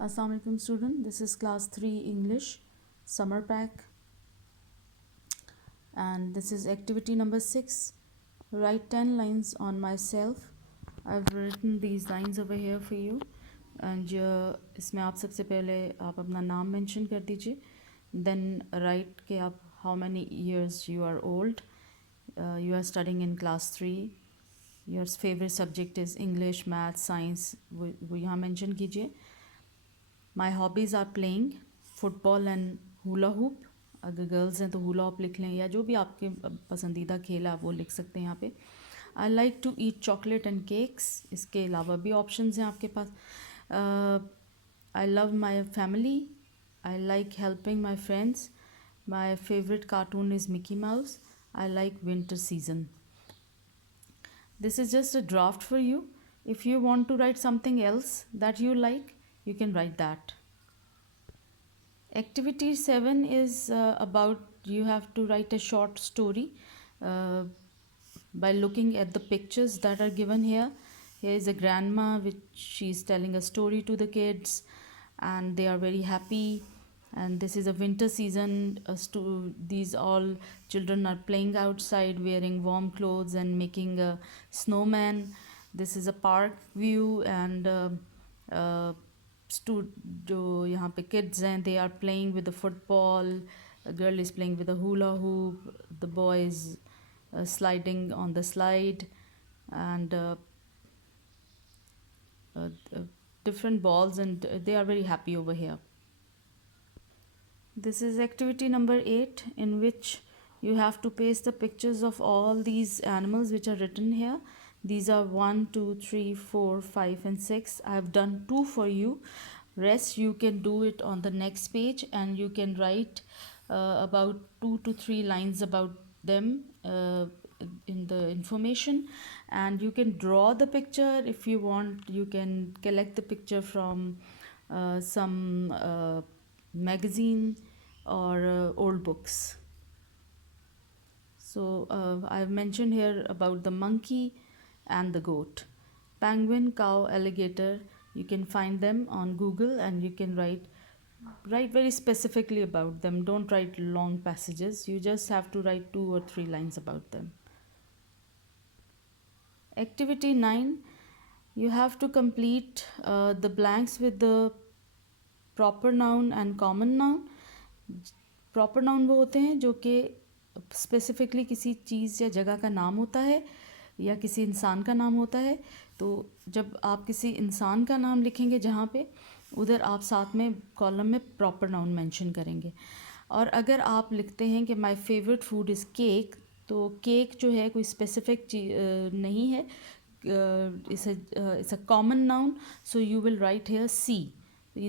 Assalamu alaikum student, this is class 3 English summer pack and this is activity number 6. Write 10 lines on myself. I've written these lines over here for you and इसमें आप सबसे पहले आप अपना नाम mention कर दीजिए, then write कि आप how many years you are old, you are studying in class 3, your favorite subject is English, math, science, वो यहाँ mention कीजिए. My hobbies are playing football and hula hoop. अगर गर्ल्स हैं तो hula hoop लिख लें या जो भी आपके पसंदीदा खेल है आप वो लिख सकते हैं यहाँ पे. I like to eat chocolate and cakes. इसके अलावा भी options हैं आपके पास. I love my family. I like helping my friends. My favorite cartoon is Mickey Mouse. I like winter season. This is just a draft for you. If you want to write something else that you like, you can write that. Activity 7 is about you have to write a short story uh, by looking at the pictures that are given here. Here is a grandma which she's telling a story to the kids and they are very happy, and this is a winter season. These all children are playing outside wearing warm clothes and making a snowman. This is a park view and जो यहाँ पे kids हैं, they are playing with the football, a girl is playing with a hula hoop, the boy is sliding on the slide, and different balls, and they are very happy over here. This is activity number 8, in which you have to paste the pictures of all these animals which are written here. These are 1, 2, 3, 4, 5 and 6. I have done 2 for you. Rest you can do it on the next page, and you can write about 2 to 3 lines about them in the information, and you can draw the picture if you want. You can collect the picture from some magazine or old books. So I've mentioned here about the monkey and the goat. Penguin, cow, alligator, you can find them on Google, and you can write very specifically about them. Don't write long passages. You just have to write 2 or 3 lines about them. Activity 9, you have to complete the blanks with the proper noun and common noun. Proper noun वो होते हैं जो कि specifically किसी चीज़ या जगह का नाम होता है या किसी इंसान का नाम होता है. तो जब आप किसी इंसान का नाम लिखेंगे जहाँ पे, उधर आप साथ में कॉलम में प्रॉपर नाउन मेंशन करेंगे. और अगर आप लिखते हैं कि my favourite food is cake, तो केक जो है कोई स्पेसिफिक नहीं है, it's a common noun, so you will write here C.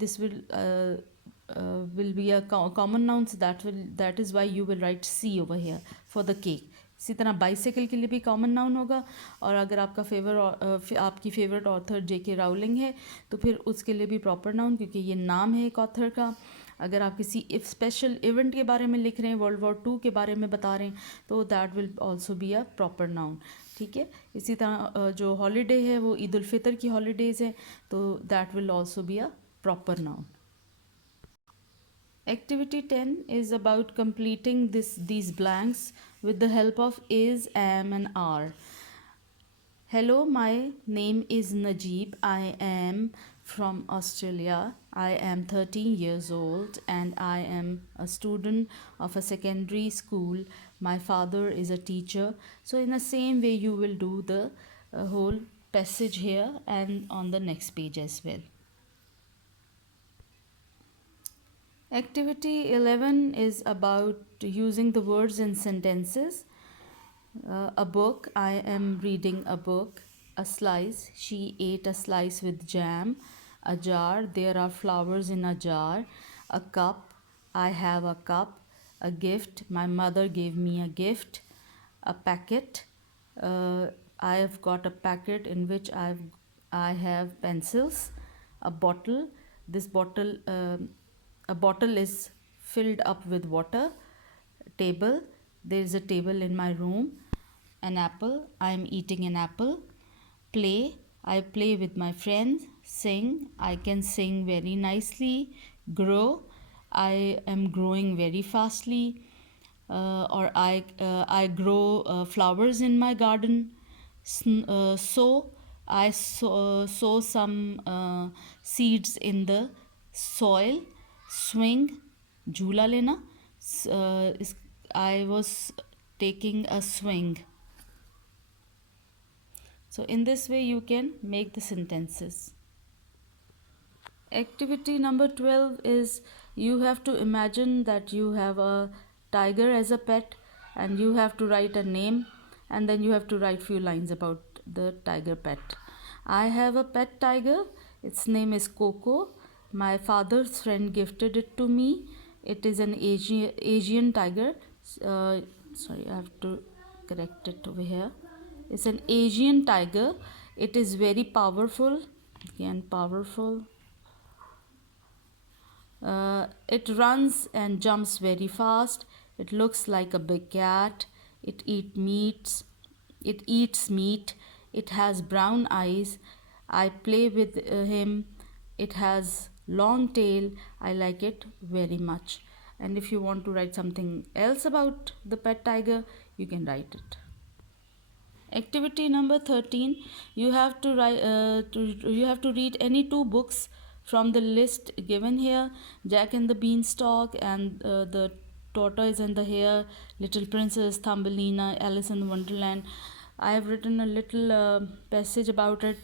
This will be a common noun, so that is why you will write C over here for the cake. इसी तरह bicycle के लिए भी common noun होगा, और अगर आपका आपकी फेवरेट ऑथर J.K. राउलिंग है तो फिर उसके लिए भी प्रॉपर नाउन, क्योंकि ये नाम है एक ऑथर का. अगर आप किसी स्पेशल इवेंट के बारे में लिख रहे हैं, वर्ल्ड वॉर 2 के बारे में बता रहे हैं, तो that will also be a proper noun. ठीक है. इसी तरह जो हॉलीडे है वो ईद उल फितर की हॉलीडेज़ है, तो that will also be a proper noun. Activity 10 is about completing these blanks with the help of is, am and are. Hello, my name is Najib. I am from Australia. I am 13 years old and I am a student of a secondary school. My father is a teacher. So in the same way you will do the whole passage here and on the next page as well. Activity 11 is about using the words in sentences. A book, I am reading a book. A slice, she ate a slice with jam. A jar, there are flowers in a jar. A cup, I have a cup. A gift, my mother gave me a gift. A packet, I have got a packet in which I have pencils. A bottle, this bottle, a bottle is filled up with water. Table, there is a table in my room. An apple, I am eating an apple. Play, I play with my friends. sing, I can sing very nicely. Grow, I am growing very fastly. Or I grow flowers in my garden. Sow, I sow some seeds in the soil. Swing, झूला लेना. I was taking a swing. So in this way you can make the sentences. Activity number 12 is you have to imagine that you have a tiger as a pet, and you have to write a name, and then you have to write few lines about the tiger pet. I have a pet tiger. Its name is Coco. My father's friend gifted it to me. It is an Asian tiger. Sorry, I have to correct it over here. It's an Asian tiger. It is very powerful. Again, powerful. It runs and jumps very fast. It looks like a big cat. It eats meat. It has brown eyes. I play with him. It has long tail. I like it very much. And if you want to write something else about the pet tiger, you can write it. Activity number 13, you have to read any two books from the list given here: Jack and the Beanstalk and the Tortoise and the Hare, Little Princess, Thumbelina, Alice in Wonderland. I have written a little passage about it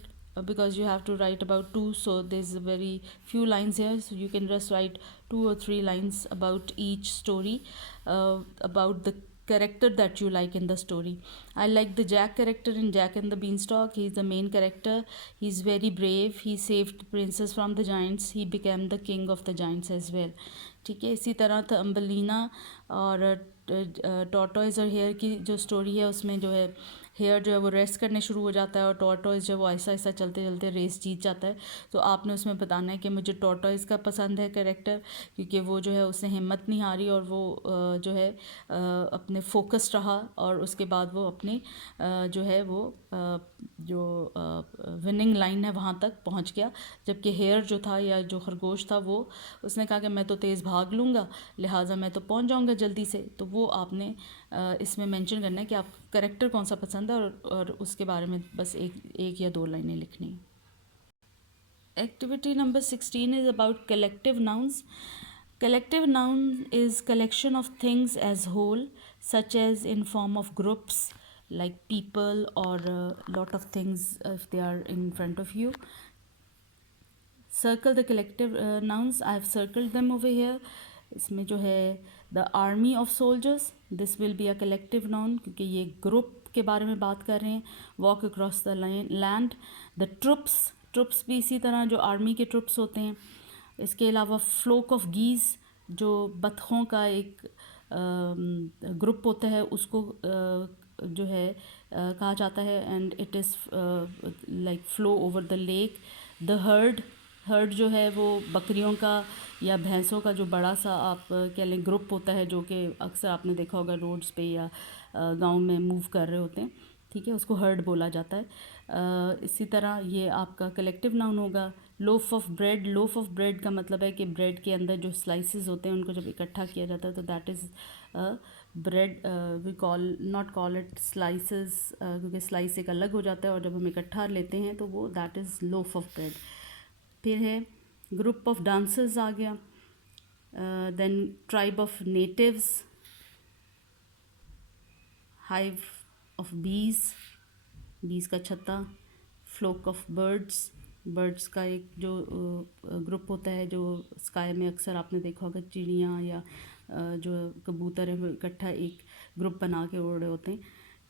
because you have to write about two, so there's a very few lines here, so you can just write 2 or 3 lines about each story, about the character that you like in the story. I like the Jack character in Jack and the Beanstalk. He's the main character. He's very brave. He saved the princess from the giants. He became the king of the giants as well. ठीक है, इसी तरह Thumbelina और tortoise और hair की जो story है उसमें जो है हेयर जो है वो रेस्ट करने शुरू हो जाता है और टॉर्टोइज जो है वो ऐसा ऐसा चलते चलते रेस जीत जाता है. तो आपने उसमें बताना है कि मुझे टॉर्टोइज का पसंद है कैरेक्टर, क्योंकि वो जो है उसने हिम्मत नहीं हारी और वो जो है अपने फोकस्ड रहा और उसके बाद वो अपने जो है वो जो विनिंग लाइन है वहाँ तक पहुँच गया. जबकि हेयर जो था या जो खरगोश था वो उसने कहा कि मैं तो तेज़ भाग लूँगा, लिहाजा मैं तो पहुँच जाऊँगा जल्दी से. तो वो आपने इसमें मेंशन करना है कि आप कैरेक्टर कौन सा पसंद है और उसके बारे में बस एक या 2 लाइनें लिखनी. Activity number 16 is about collective nouns. Collective noun is collection of things as whole, such as in form of groups like people or a lot of things if they are in front of you. Circle the collective nouns. I have circled them over here. इसमें जो है the army of soldiers, this will be a collective noun क्योंकि ये group के बारे में बात कर रहे हैं. Walk across the land. The troops भी इसी तरह जो आर्मी के ट्रुप्स होते हैं. इसके अलावा फ्लोक ऑफ गीज़ जो बतखों का एक ग्रुप होता है उसको जो है कहा जाता है. And it is like flow over the lake. The heard जो है वो बकरियों का या भैंसों का जो बड़ा सा आप कह लें ग्रुप होता है जो कि अक्सर आपने देखा होगा रोड्स पे या गांव में मूव कर रहे होते हैं. ठीक है, उसको हर्ड बोला जाता है. इसी तरह ये आपका कलेक्टिव नाउन होगा. लोफ ऑफ ब्रेड का मतलब है कि ब्रेड के अंदर जो स्लाइसेस होते हैं उनको जब इकट्ठा किया जाता है तो that is bread. We not call it slices क्योंकि स्लाइस एक अलग हो जाता है और जब हम इकट्ठा लेते हैं तो वो that is loaf of bread. फिर है ग्रुप ऑफ डांसर्स आ गया. Then tribe of natives, hive of bees का छत्ता, फ्लोक ऑफ बर्ड्स का एक जो ग्रुप होता है जो स्काई में अक्सर आपने देखा होगा चिड़ियाँ या जो कबूतर है वो इकट्ठा एक ग्रुप बना के उड़ रहे होते हैं.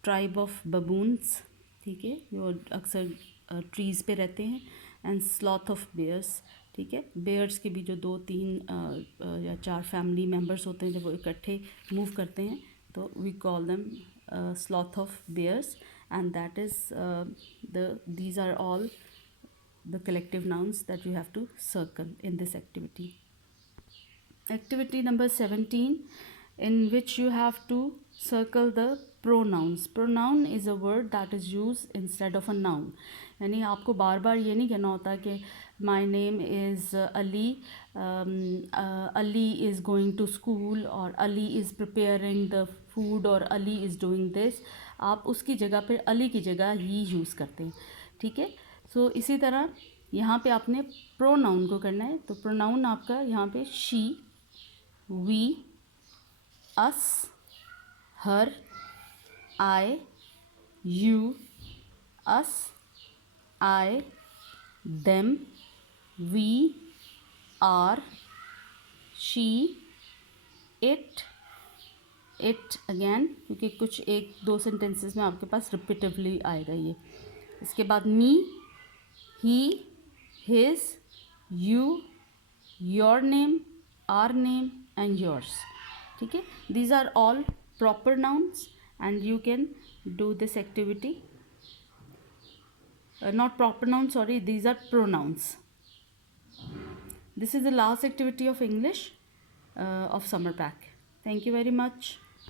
ट्राइब ऑफ बबून्स, ठीक है, जो अक्सर ट्रीज़ पे रहते हैं. एंड स्लॉथ ऑफ बेयर्स, ठीक है, बेयर्स के भी जो 2-3 या 4 फैमिली मेम्बर्स होते हैं जब वो इकट्ठे मूव करते हैं तो we call them sloth of bears, and that is these are all the collective nouns that you have to circle in this activity. Activity number 17, in which you have to circle the pronouns. Pronoun is a word that is used instead of a noun. यानी आपको बार बार ये नहीं कहना होता कि my name is Ali, Ali is going to school, और Ali is preparing the food, और Ali is doing this. आप उसकी जगह पर अली की जगह ही यूज़ करते हैं, ठीक है। सो इसी तरह यहाँ पे आपने प्रोनाउन को करना है। तो प्रोनाउन आपका यहाँ पे she, we, us, her, I, you, us, I, them, we, are, she, it, it again, क्योंकि कुछ एक दो सेंटेंसेस में आपके पास रिपीटिवली आएगा ये। इसके बाद me, he, his, you, your name, our name and yours, ठीक है। These are all proper nouns and you can do this activity. Not proper nouns, sorry, these are pronouns. This is the last activity of English of summer pack. Thank you very much.